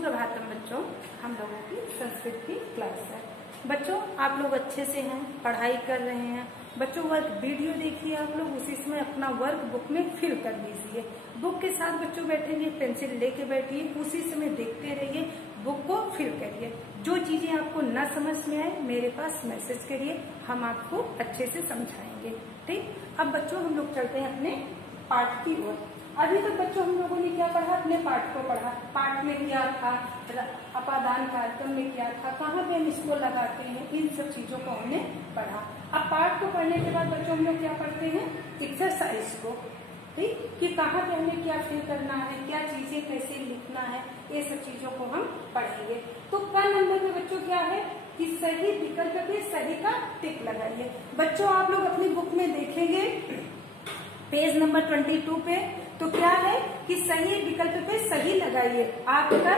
सुप्रभातम बच्चों, हम लोगों की संस्कृत की क्लास है। बच्चों आप लोग अच्छे से हैं, पढ़ाई कर रहे हैं। बच्चों वर्क वीडियो देखिए, आप लोग उसी समय अपना वर्क बुक में फिल कर लीजिए। बुक के साथ बच्चों बैठेंगे, पेंसिल लेके बैठिए, उसी समय देखते रहिए, बुक को फिल करिए। जो चीजें आपको न समझ में आए मेरे पास मैसेज करिए, हम आपको अच्छे से समझाएंगे। ठीक, अब बच्चों हम लोग चलते हैं अपने पाठ की ओर। अभी तक बच्चों हम लोगों ने क्या पढ़ा? अपने पाठ को पढ़ा। पाठ में क्या था, अपादान कार्यक्रम में क्या था, कहाँ पे हम इसको लगाते हैं, इन सब चीजों को हमने पढ़ा। अब पाठ को पढ़ने के बाद बच्चों हम लोग क्या पढ़ते हैं? एक्सरसाइज को। ठीक, कि कहाँ पे हमें क्या फिल करना है, क्या चीजें कैसे लिखना है, ये सब चीजों को हम पढ़ेंगे। तो क नंबर में बच्चों क्या है कि सही विकल्प पे सही का टिक लगाइए। बच्चों आप लोग अपनी बुक में देखेंगे पेज नंबर 22 पे, तो क्या है कि सही विकल्प पे सही लगाइए। आपका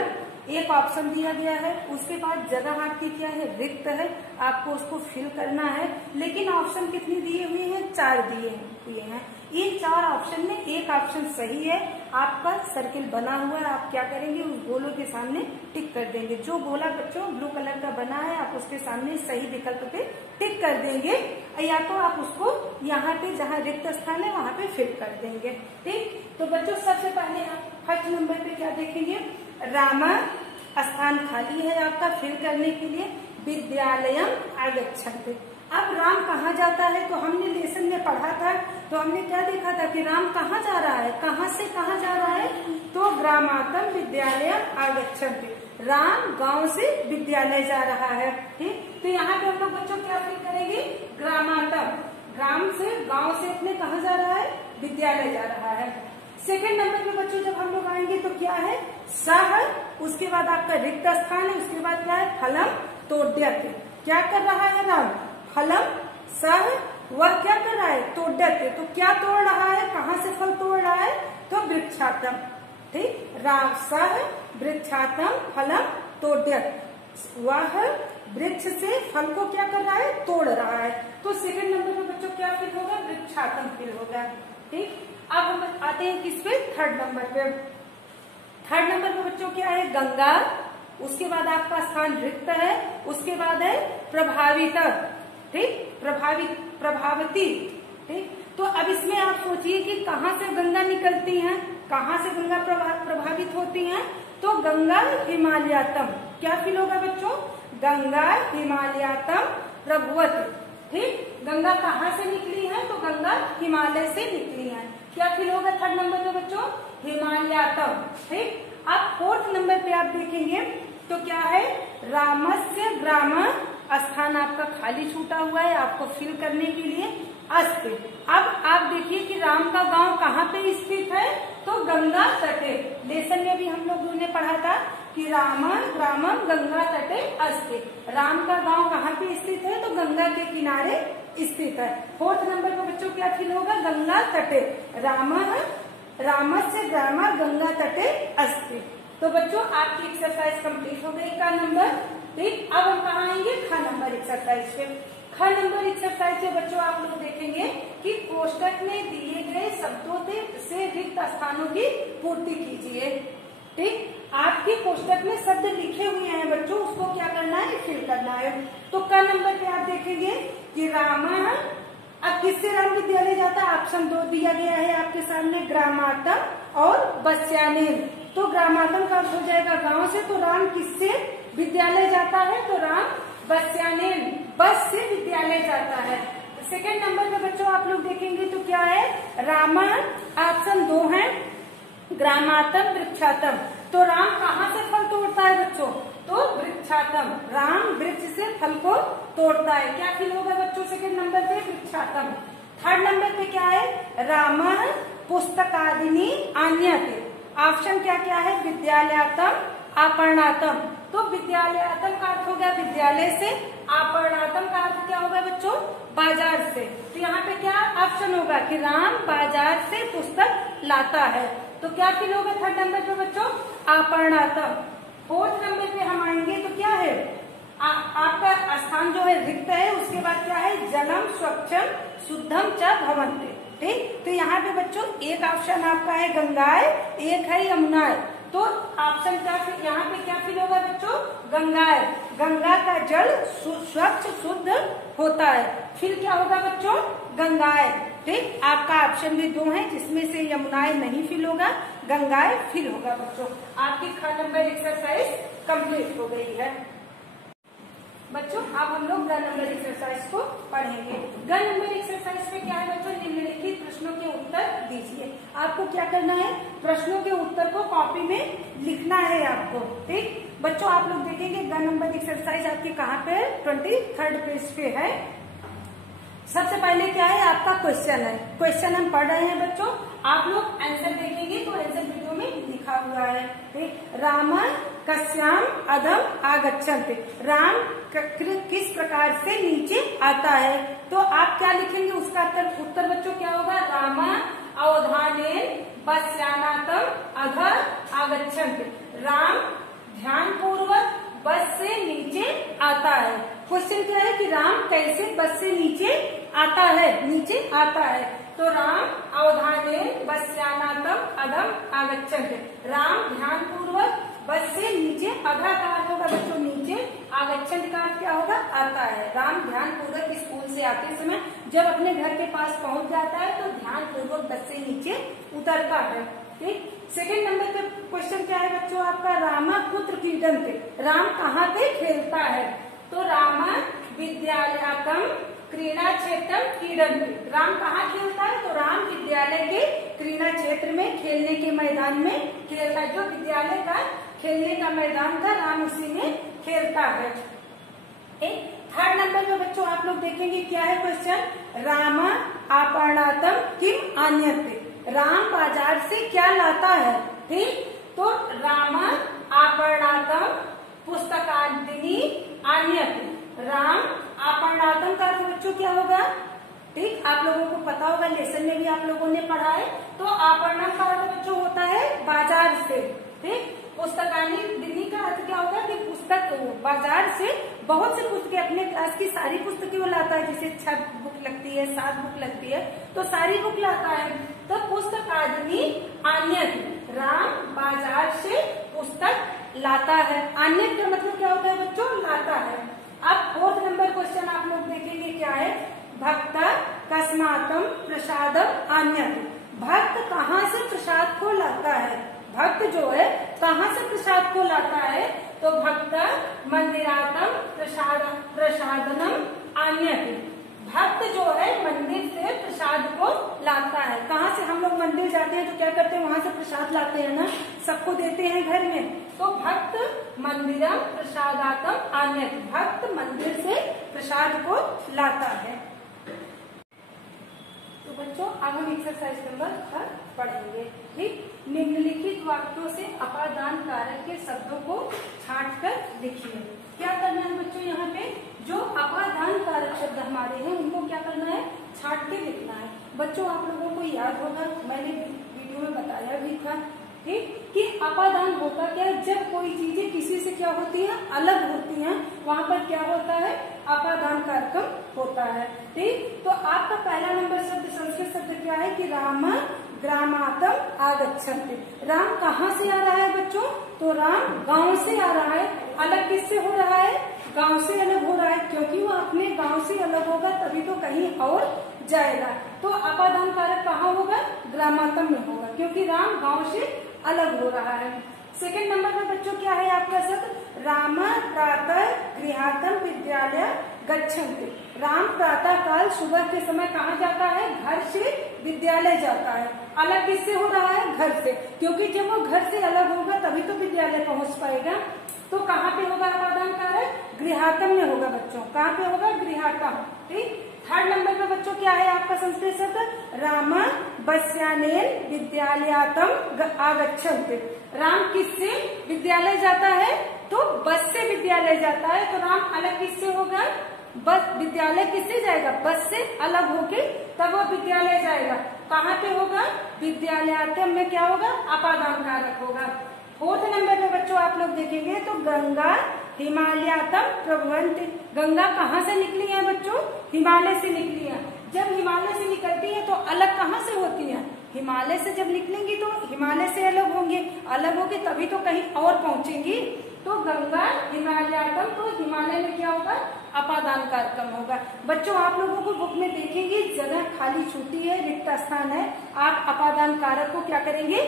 एक ऑप्शन दिया गया है, उसके बाद जगह आपकी क्या है, रिक्त है, आपको उसको फिल करना है। लेकिन ऑप्शन कितनी दिए हुए हैं? 4 दिए हुए हैं। इन 4 ऑप्शन में एक ऑप्शन सही है, आपका सर्किल बना हुआ है। आप क्या करेंगे? उस गोलों के सामने टिक कर देंगे। जो गोला बच्चों ब्लू कलर का बना है, आप उसके सामने सही विकल्प पे टिक कर देंगे, या तो आप उसको यहाँ पे जहाँ रिक्त स्थान है वहाँ पे फिल कर देंगे। ठीक, तो बच्चों सबसे पहले आप फर्स्ट नंबर पे क्या देखेंगे? रामा स्थान खाली है आपका फिल करने के लिए। विद्यालयम आगच्छन्ति। अब राम कहाँ जाता है? तो हमने लेसन में पढ़ा था, तो हमने क्या देखा था कि राम कहाँ जा रहा है, कहाँ से कहाँ जा रहा है? तो ग्रामातम विद्यालयम आगच्छन्ति। राम गांव से विद्यालय जा रहा है। ठीक, तो यहाँ पे हम लोग बच्चों क्या फिल करेंगे? ग्रामातम, ग्राम से गांव से अपने कहाँ जा रहा है? विद्यालय जा रहा है। सेकेंड नंबर पे बच्चों जब हम लोग आएंगे तो क्या है? सह, उसके बाद आपका रिक्त स्थान है, उसके बाद क्या है? फलम तोड्यते। क्या कर रहा है राम? फलम सह, वह क्या कर रहा है? तोड्यते। तो क्या तोड़ रहा है, कहाँ से फल तोड़ रहा है? तो वृक्षातम। ठीक, राम सह वृक्षातम फलम तोड्यत। वह वृक्ष से फल को क्या कर रहा है? तोड़ रहा है। तो सेकंड नंबर पे बच्चों क्या फिल होगा? वृक्षातम फिल होगा। ठीक, अब हम आते हैं किस पे? थर्ड नंबर पे। थर्ड नंबर पे बच्चों क्या है? गंगा, उसके बाद आपका स्थान रिक्त है, उसके बाद है प्रभावित। ठीक, प्रभावती। ठीक, तो अब इसमें आप सोचिए कि कहाँ से गंगा निकलती हैं, कहाँ से गंगा प्रभावित होती हैं? तो गंगा हिमालयातम। क्या फिल होगा बच्चों? गंगा हिमालयातम प्रभुवत। ठीक, गंगा कहाँ से निकली है? तो गंगा हिमालय से निकली है। क्या फिल होगा थर्ड नंबर पे बच्चों? हिमालयातम। ठीक, अब फोर्थ नंबर पे आप देखेंगे तो क्या है? रामस्य ग्राम स्थान आपका खाली छूटा हुआ है, आपको फिल करने के लिए अस्त। अब आप देखिए कि राम का गांव कहाँ पे स्थित है? तो गंगा तटे। लेसन में भी हम लोगों ने पढ़ा था कि राम ग्रामम गंगा तटे अस्त। राम का गांव कहाँ पे स्थित है? तो गंगा के किनारे स्थित है। फोर्थ नंबर पर बच्चों क्या फिल होगा? गंगा तटे। रामस्य ग्राम गंगा तटे अस्ति। तो बच्चों आपकी एक्सरसाइज कंप्लीट हो गई का नंबर। ठीक, अब हम कहाँ आएंगे? ख नंबर एक्सरसाइज पे। ख नंबर एक्सरसाइज से बच्चों आप लोग देखेंगे कि कोष्टक में दिए गए शब्दों से रिक्त स्थानों की पूर्ति कीजिए। ठीक, आपके कोष्टक में शब्द लिखे हुए हैं बच्चों, उसको क्या करना है? फिल करना है। तो क नंबर पे आप देखेंगे कि रामा, अब किससे राम विद्यालय जाता है? ऑप्शन 2 दिया गया है आपके सामने, ग्रामातम और बस्यानेन। तो ग्रामातम का अर्थ हो जाएगा गांव से, तो राम किससे विद्यालय जाता है? तो राम बस्यानेन, बस से विद्यालय जाता है। सेकंड नंबर पे बच्चों आप लोग देखेंगे तो क्या है? रामा, ऑप्शन 2 है, ग्रामातम वृक्षातम। तो राम कहाँ से फल तोड़ता है बच्चों? तो वृक्षातम। राम वृक्ष से फल को तोड़ता है। क्या फिल होगा बच्चों सेकंड नंबर पे? वृक्षातम। थर्ड नंबर पे क्या है? राम पुस्तकादिनी आन्यते। ऑप्शन क्या क्या है? विद्यालयातम, आपरणातम। तो विद्यालयातम का अर्थ हो गया विद्यालय से, आपरणातम का अर्थ क्या होगा बच्चों? बाजार से। तो यहाँ पे क्या ऑप्शन होगा कि राम बाजार से पुस्तक लाता है। तो क्या फिल होगा थर्ड नंबर पे बच्चों? आपरणातम। फोर्थ नंबर पे हम आएंगे तो क्या है? आपका स्थान जो है रिक्त है, उसके बाद क्या है? जलम स्वच्छम शुद्धम च भवन्ते। ठीक, तो यहाँ पे बच्चों एक ऑप्शन आपका है गंगाए, एक है यमुनाए। तो ऑप्शन क्या, यहाँ पे क्या फिल होगा बच्चों, गंगाए। गंगा का जल स्वच्छ शुद्ध होता है, फिर क्या होगा बच्चों, गंगाए। ठीक, आपका ऑप्शन भी 2 है, जिसमें से यमुनाए नहीं फिल होगा, गंगाए फिल होगा बच्चों। आपकी ख नंबर एक्सरसाइज कंप्लीट हो गई है बच्चों। अब हम लोग ग नंबर एक्सरसाइज को पढ़ेंगे। ग नंबर एक्सरसाइज में क्या है बच्चों, निम्नलिखित प्रश्नों के उत्तर दीजिए। आपको क्या करना है, प्रश्नों के उत्तर को कॉपी में लिखना है आपको। ठीक बच्चों, आप लोग देखेंगे ग नंबर एक्सरसाइज आपकी कहाँ पे है, 23rd पेज पे है। सबसे पहले क्या है, आपका क्वेश्चन है। क्वेश्चन हम पढ़ रहे हैं बच्चों, आप लोग आंसर देखेंगे तो आंसर वीडियो में लिखा हुआ है। ठीक, राम कस्याम अधम आगच्छन्ति, राम किस प्रकार से नीचे आता है। तो आप क्या लिखेंगे, उसका उत्तर बच्चों क्या होगा, रामा अवधानेन बस्यानातम अधर आगच्छन्ति, राम ध्यान पूर्वक बस से नीचे आता है। क्वेश्चन क्या है कि राम कैसे बस से नीचे आता है, नीचे आता है। तो राम अवधानेन बस्यानातम अधम आगच्छन्ति, राम ध्यान पूर्वक बस से नीचे, अधा का अर्थ होगा बच्चों नीचे, आगच्छन्ति का अर्थ क्या होगा, आता है। राम ध्यान पूर्वक स्कूल से आते समय जब अपने घर के पास पहुंच जाता है तो ध्यान पूर्वक बस से नीचे उतरता है। ठीक, सेकेंड नंबर पे क्वेश्चन क्या है बच्चों आपका, रामा कुत्र क्रीडन्ति, राम कहाँ पे खेलता है। तो रामा विद्यालयकम क्रीड़ा क्षेत्र क्रीडन्ति, राम कहाँ खेलता है, तो राम विद्यालय के क्रीड़ा क्षेत्र में, खेलने के मैदान में खेलता है। जो विद्यालय का खेलने का मैदान था, राम उसी में खेलता है। थर्ड नंबर पे बच्चों आप लोग देखेंगे क्या है क्वेश्चन, रामा आपरणातम किम आन्यते, राम बाजार से क्या लाता है। ठीक, तो रामा आपरणातम पुस्तकादिनी आन्यते, राम आपरणातम का बच्चों क्या होगा। ठीक, आप लोगों को पता होगा, लेसन में भी आप लोगों ने पढ़ा है। तो आपरणम का अर्थ बच्चों होता है बाजार से। ठीक, पुस्तकानी दिनी का अर्थ क्या होगा कि पुस्तक, बाजार से बहुत सी पुस्तकें, अपने क्लास की सारी पुस्तकें वो लाता है, जैसे 6 बुक लगती है, 7 बुक लगती है, तो सारी बुक लाता है। तो पुस्तक आदमी आन्यत, राम बाजार से पुस्तक लाता है। आन्यत का मतलब क्या होता है बच्चों, लाता है। अब 4th नंबर क्वेश्चन आप लोग देखेंगे क्या है, भक्त कस्मातम प्रसादम आन्यत, भक्त कहाँ से प्रसाद को लाता है। भक्त जो है कहाँ से प्रसाद को लाता है, तो भक्त मंदिरातम प्रसादनम आन्यत, भक्त जो है मंदिर से प्रसाद को लाता है। कहाँ से, हम लोग मंदिर जाते हैं तो क्या करते हैं, वहां से प्रसाद लाते हैं ना, सबको देते हैं घर में। तो भक्त मंदिरम प्रसादातम आन्यत, भक्त मंदिर से प्रसाद को लाता है। तो बच्चों अब हम एक्सरसाइज नंबर पढ़ेंगे। ठीक, निम्नलिखित वाक्यों से अपादान कारक के शब्दों को छांट कर लिखिए। क्या करना है बच्चों, यहाँ पे जो अपादान कारक शब्द हमारे हैं उनको क्या करना है, छांट के लिखना है। बच्चों आप लोगों को याद होगा, मैंने वीडियो में बताया भी था। ठीक, कि अपादान होता क्या है, जब कोई चीजें किसी से क्या होती है, अलग होती हैं, वहां पर क्या होता है, अपादान कारकम होता है। ठीक, तो आपका पहला नंबर शब्द, संस्कृत शब्द क्या है कि राम ग्रामातम आगच्छन्ति, राम कहाँ से आ रहा है बच्चों, तो राम गांव से आ रहा है। अलग किससे हो रहा है, गांव से अलग हो रहा है, क्योंकि वो अपने गांव से अलग होगा तभी तो कहीं और जाएगा। तो अपादान कारक कहाँ होगा, ग्रामातम में होगा, क्योंकि राम गांव से अलग हो रहा है। सेकंड नंबर पर बच्चों क्या है आपका शब्द, राम प्रातः गृहातम विद्यालय गच्छन्ति, राम प्रातः काल सुबह के समय कहाँ जाता है, घर से विद्यालय जाता है। अलग किससे हो रहा है, घर से, क्योंकि जब वो घर से अलग होगा तभी तो विद्यालय पहुंच पाएगा। तो कहाँ पे होगा अपादान कारक, गृहातम में होगा बच्चों, कहाँ पे होगा, गृहातम। ठीक, थर्ड नंबर पे बच्चों क्या है आपका संस्कृत शब्द, राम बस्यानेन विद्यालयातम आगच्छन्ति, राम किससे विद्यालय जाता है, तो बस से विद्यालय जाता है। तो राम अलग किससे होगा, बस, विद्यालय किससे जाएगा, बस से अलग होके तब वो विद्यालय जाएगा। कहाँ पे होगा, विद्यालयातम में क्या होगा, अपादान कारक होगा। 4th नंबर पे बच्चों आप लोग देखेंगे तो गंगा हिमालयातम प्रभवन्ति, गंगा कहाँ से निकली है बच्चों, हिमालय से निकली है। जब हिमालय से निकलती है तो अलग कहाँ से होती है? हिमालय से जब निकलेंगी तो हिमालय से अलग होंगे, अलग होंगे तभी तो कहीं और पहुंचेंगी। तो गंगा हिमालयातम, तो हिमालय में क्या होगा? अपादान कारकम होगा। बच्चों आप लोगों को बुक में देखेंगे जगह खाली छूटी है, रिक्त स्थान है, आप अपादान कारक को क्या करेंगे?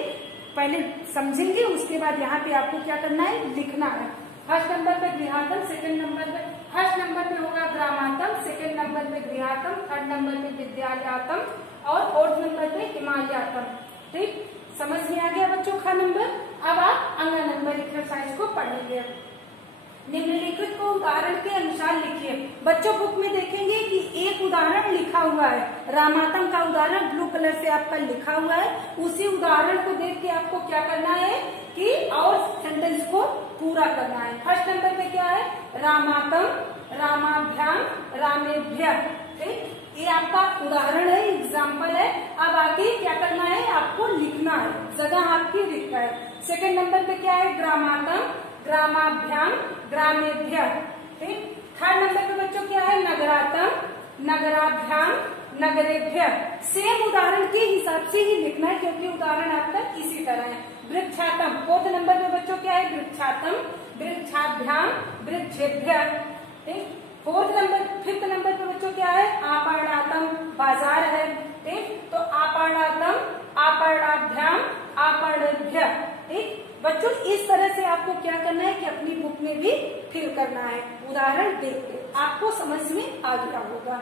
पहले समझेंगे, उसके बाद यहाँ पे आपको क्या करना है? लिखना है। फर्स्ट नंबर पे गृहातम, सेकंड नंबर पे फर्स्ट नंबर पे होगा ग्रामातम, सेकंड नंबर पे गृहातम, थर्ड नंबर पे विद्यालयातम और फोर्थ नंबर पे हिमालयातम। ठीक, समझ में आ गया बच्चों का नंबर। अब आप अगला नंबर एक्सरसाइज को पढ़ेंगे। निम्नलिखित को उदाहरण के अनुसार लिखिए। बच्चों बुक में देखेंगे कि एक उदाहरण लिखा हुआ है, रामातम का उदाहरण ब्लू कलर से आपका लिखा हुआ है। उसी उदाहरण को देख के आपको क्या करना है कि और सेंटेंस को पूरा करना है। फर्स्ट नंबर पे क्या है? रामातम, रामाभ्याम, रामेभ्य। ठीक, ये आपका उदाहरण है, एग्जाम्पल है। अब आगे क्या करना है? आपको लिखना है, जगह आपकी रिक्त है। सेकंड नंबर पे क्या है? ग्रामातम, ग्रामाभ्याम, ग्रामेभ्य। ठीक, थर्ड नंबर पे बच्चों क्या है? नगरातम, नगराभ्याम, नगरेभ्य। सेम उदाहरण के हिसाब से ही लिखना है क्योंकि उदाहरण आपका इसी तरह है। वृक्षातम, फोर्थ नंबर पे बच्चों क्या है? वृक्षातम, वृक्षाभ्याम, वृक्षेभ्य। ठीक, फिफ्थ नंबर पे बच्चों क्या है? आपर्णातम, बाजार है। ठीक, तो आपर्णातम, आपर्णाभ्याम, आपर्णेभ्य। ठीक बच्चों, इस तरह से आपको क्या करना है कि अपनी बुक में भी फिल करना है, उदाहरण देख के आपको समझ में आ गया होगा।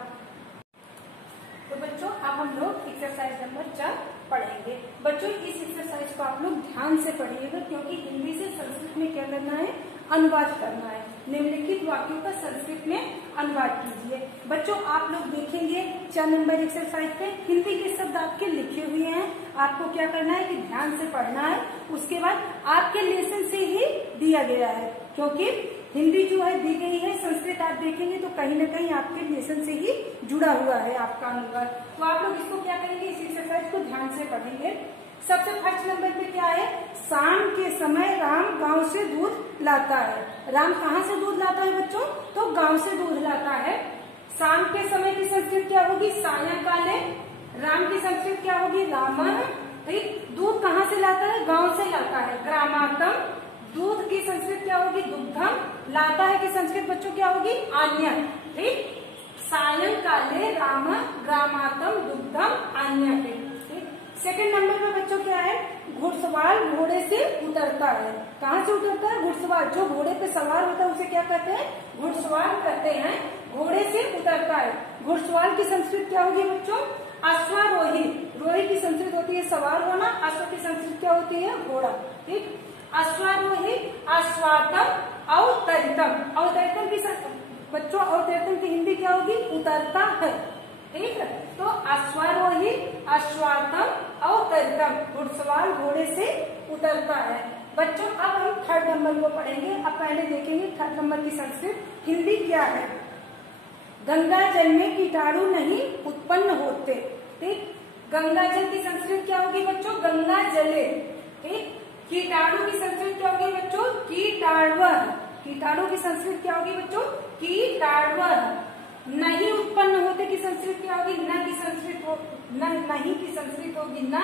तो बच्चों अब हम लोग एक्सरसाइज नंबर 4 पढ़ेंगे। बच्चों इस एक्सरसाइज को आप लोग ध्यान से पढ़िएगा क्योंकि हिंदी से संस्कृत में क्या करना है? अनुवाद करना है। निम्नलिखित वाक्यों का संस्कृत में अनुवाद कीजिए। बच्चों आप लोग देखेंगे 4 नंबर एक्सरसाइज पे हिंदी के शब्द आपके लिखे हुए हैं। आपको क्या करना है कि ध्यान से पढ़ना है। उसके बाद आपके लेसन से ही दिया गया है क्योंकि हिंदी जो है दी गई है, संस्कृत आप देखेंगे तो कहीं न कहीं आपके लेसन से ही जुड़ा हुआ है आपका अनुवाद। तो आप लोग इसको क्या करेंगे? इस एक्सरसाइज को ध्यान से पढ़ेंगे। सबसे फर्स्ट नंबर पे क्या है? शाम के समय राम गांव से दूध लाता है। राम कहाँ से दूध लाता है बच्चों? तो गांव से दूध लाता है। शाम के समय की संस्कृत क्या होगी? सायंकाले। राम की संस्कृत क्या होगी? रामः। ठीक, दूध कहाँ से लाता है? गांव से लाता है। ग्रामातम। दूध की संस्कृत क्या होगी? दुग्धम। लाता है की संस्कृत बच्चों क्या होगी? आन्य। ठीक, सायंकाले राम ग्रामातम दुग्धम आन्य। ठीक, सेकंड नंबर पे बच्चों क्या है? घुड़सवार घोड़े से उतरता है। कहाँ से उतरता है? घुड़सवार, जो घोड़े पे सवार होता है उसे क्या कहते हैं? घुड़सवार कहते हैं। घोड़े से उतरता है। घुड़सवार की संस्कृत क्या होगी बच्चों? अश्वारोही। रोही की संस्कृत होती है सवार होना, अश्व की संस्कृत क्या होती है? घोड़ा। ठीक, अश्वारोही, अश्वातम, अवतरितम। अवतरितम की बच्चों अवतरितम की हिंदी क्या होगी? उतरता है। ठीक है, तो अश्वारोही, अश्वातम, अवतरितम। घुड़सवार घोड़े से उतरता है। बच्चों अब हम थर्ड नंबर को पढ़ेंगे। अब पहले देखेंगे थर्ड नंबर की संस्कृत हिंदी क्या है। गंगा जल में कीटाणु नहीं उत्पन्न होते। ठीक, गंगा जल की संस्कृत क्या होगी बच्चों? गंगा जले। ठीक, कीटाणु की संस्कृत क्या होगी बच्चों? कीटाण्वः। कीटाणु की संस्कृत क्या होगी बच्चों? कीटाण्वः। नहीं उत्पन्न होते की संस्कृत क्या होगी? न की संस्कृत हो, नहीं की संस्कृत होगी न।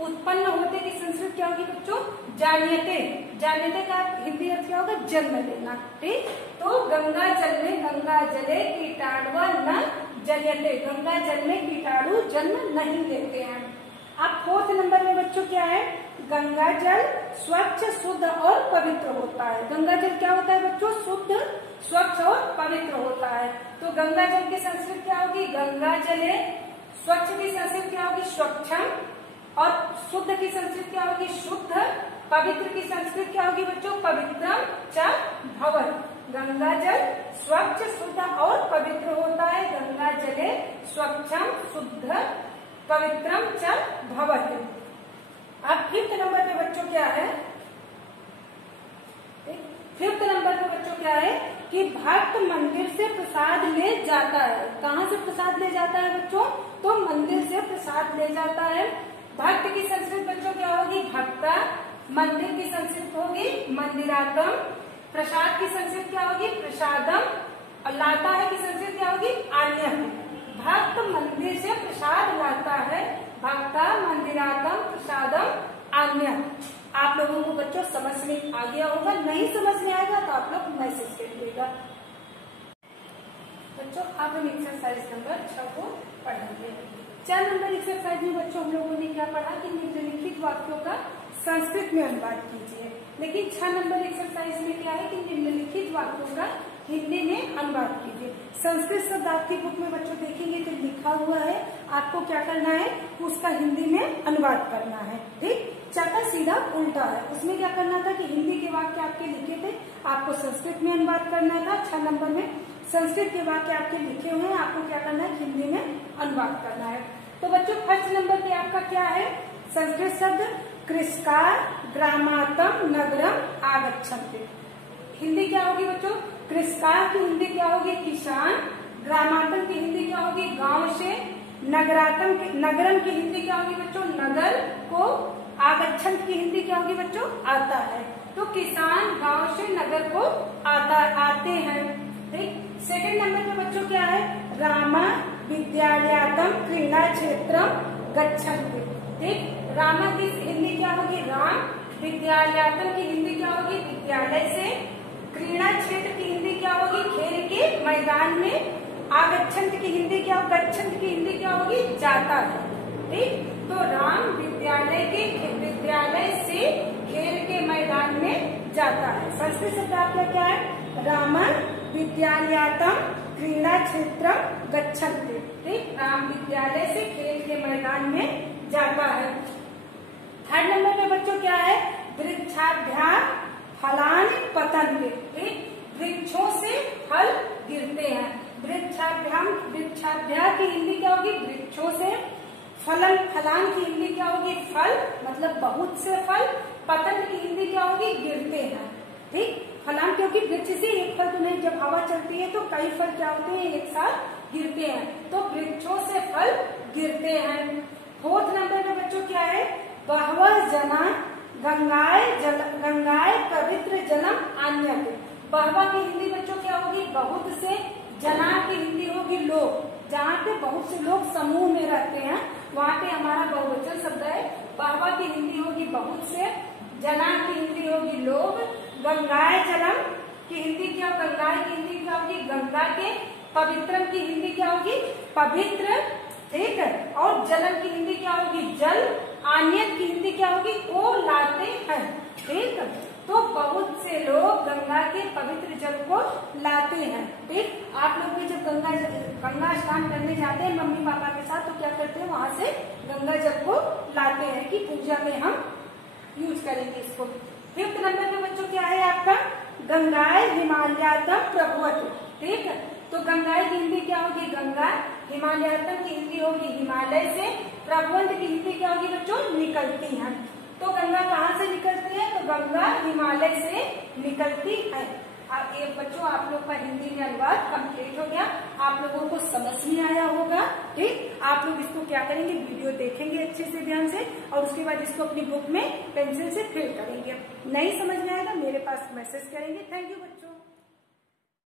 उत्पन्न होते की संस्कृत क्या होगी बच्चों? जायते। जायते का हिंदी अर्थ क्या होगा? जन्म लेना। ठीक, तो गंगा जल में, गंगा जले कीटाण्वः न जयते। गंगा जल में कीटाणु जन्म नहीं लेते हैं। अब फोर्थ नंबर में बच्चों क्या है? गंगा जल स्वच्छ, शुद्ध और पवित्र होता है। गंगा जल क्या होता है बच्चों? शुद्ध, स्वच्छ और पवित्र होता है। तो गंगा जल की संस्कृत क्या होगी? गंगा जले। स्वच्छ की संस्कृत क्या होगी? स्वच्छम। और शुद्ध की संस्कृत क्या होगी? शुद्ध। पवित्र की संस्कृत क्या होगी बच्चों? पवित्रम च भवत्। गंगा जल स्वच्छ, शुद्ध और पवित्र होता है। गंगा जले स्वच्छम, शुद्ध, पवित्रम च भवत्। अब फिफ्थ नंबर पे बच्चों क्या है? फिफ्थ नंबर पे बच्चों क्या है कि भक्त मंदिर से प्रसाद ले जाता है। कहाँ से प्रसाद ले जाता है बच्चों? तो मंदिर से प्रसाद ले जाता है। भक्त की संस्कृत बच्चों क्या होगी? भक्ता। मंदिर की संस्कृत होगी मंदिरातम। प्रसाद की संस्कृत क्या होगी? प्रसादम। और लाता है की संस्कृत क्या होगी? आन्य। भक्त मंदिर से प्रसाद लाता है, भक्ता मंदिरातम प्रसादम आन्य। आप लोगों को बच्चों समझ में आ गया होगा, नहीं समझ में आएगा तो आप लोग मैसेज करिएगा। बच्चों अब हम एक्सरसाइज नंबर 6 को पढ़ेंगे। 4 नंबर एक्सरसाइज में बच्चों हम लोगों ने क्या पढ़ा कि निम्नलिखित वाक्यों का संस्कृत में अनुवाद कीजिए। लेकिन 6 नंबर एक्सरसाइज में क्या है कि निम्नलिखित वाक्यों का हिंदी में अनुवाद कीजिए। संस्कृत शब्द आपकी बुक में बच्चों देखेंगे तो लिखा हुआ है, आपको क्या करना है, उसका हिंदी में अनुवाद करना है। ठीक, चका सीधा उल्टा है, उसमें क्या करना था कि हिंदी के वाक्य आपके लिखे थे, आपको संस्कृत में अनुवाद करना था। 6 नंबर में संस्कृत के वाक्य आपके लिखे हुए हैं, आपको क्या करना है, हिंदी में अनुवाद करना है। तो बच्चों फर्स्ट नंबर पे आपका क्या है, संस्कृत शब्द कृषकार ग्रामातम नगरम आगच्छन्ति। हिंदी क्या होगी बच्चों, कृषकार की हिंदी क्या होगी, किसान। ग्रामातम की हिंदी क्या होगी, गांव से। नगरम की हिंदी क्या होगी बच्चों, नगर को। आगच्छन्ति की हिंदी क्या होगी बच्चों, आता है। तो किसान गांव से नगर को आते हैं। ठीक, सेकंड नंबर पे बच्चों क्या है, रामा विद्यालयातम क्रीड़ा क्षेत्रम गच्छन्ति। ठीक, रामा की हिंदी क्या होगी, राम। विद्यालयातम की हिंदी क्या होगी, विद्यालय से। क्रीड़ा क्षेत्र की हिंदी क्या होगी, खेल के मैदान में। आगच्छन्ति की हिंदी क्या होगी, गच्छन्ति की हिंदी क्या होगी, जाता है। ठीक, तो राम विद्यालय से खेल के मैदान में जाता है। संस्कृत शब्द आपका क्या है, रामन विद्यालयातम क्रीड़ा क्षेत्रम गच्छन्ति। ठीक, राम विद्यालय से खेल के मैदान में जाता है। थर्ड नंबर पे बच्चों क्या है, वृक्षाभ्या फलान पतन्ते। ठीक, वृक्षों से फल गिरते हैं। वृक्षाभ्या की हिंदी क्या होगी, वृक्षों से। फलान की हिंदी क्या होगी, फल, मतलब बहुत से फल। पतन की हिंदी क्या होगी, गिरते हैं। ठीक, फलान क्योंकि वृक्ष से एक फल तो नहीं, जब हवा चलती है तो कई फल क्या होते हैं, एक साथ गिरते हैं। तो वृक्षों से फल गिरते हैं। फोर्थ नंबर पे बच्चों क्या है, बहवः जना गंगाए पवित्र जलम आन्यते। बहवा की हिंदी बच्चों क्या होगी, बहुत से। जना की हिंदी होगी लोग, जहाँ पे बहुत से लोग समूह में रहते हैं वहाँ पे हमारा बहुवचन शब्द है। बहवा की हिंदी होगी बहुत से। जना की हिंदी होगी लोग। गंगाए जलम की हिंदी क्या, गंगाए की हिंदी क्या होगी, गंगा के। पवित्रम की हिंदी क्या होगी, पवित्र। ठीक है, और जलम की हिंदी क्या होगी, जल। आन्यत की हिंदी क्या होगी, को लाते हैं। ठीक, तो बहुत से लोग गंगा के पवित्र जल को लाते हैं। ठीक, आप लोग भी जब गंगा स्नान करने जाते हैं मम्मी पापा के साथ तो क्या करते हैं, वहाँ से गंगा जल को लाते हैं कि पूजा में हम यूज करेंगे इसको। फिफ्थ नंबर पे बच्चों क्या है आपका, गंगाए हिमालयातम प्रभुवत। ठीक है, तो गंगाए की हिंदी क्या होगी, गंगा। हिमालयातम की हिंदी होगी हिमालय से। प्रभुवंत की हिंदी क्या होगी बच्चों, निकलती है। तो गंगा कहाँ से निकलती है, तो गंगा हिमालय से निकलती है। अब ये बच्चों आप लोग का हिंदी में अनुवाद कंप्लीट हो गया, आप लोगों को समझ में आया होगा। ठीक, आप लोग इसको क्या करेंगे, वीडियो देखेंगे अच्छे से ध्यान से, और उसके बाद इसको अपनी बुक में पेंसिल से फिल करेंगे। नहीं समझ में आएगा मेरे पास मैसेज करेंगे। थैंक यू बच्चों।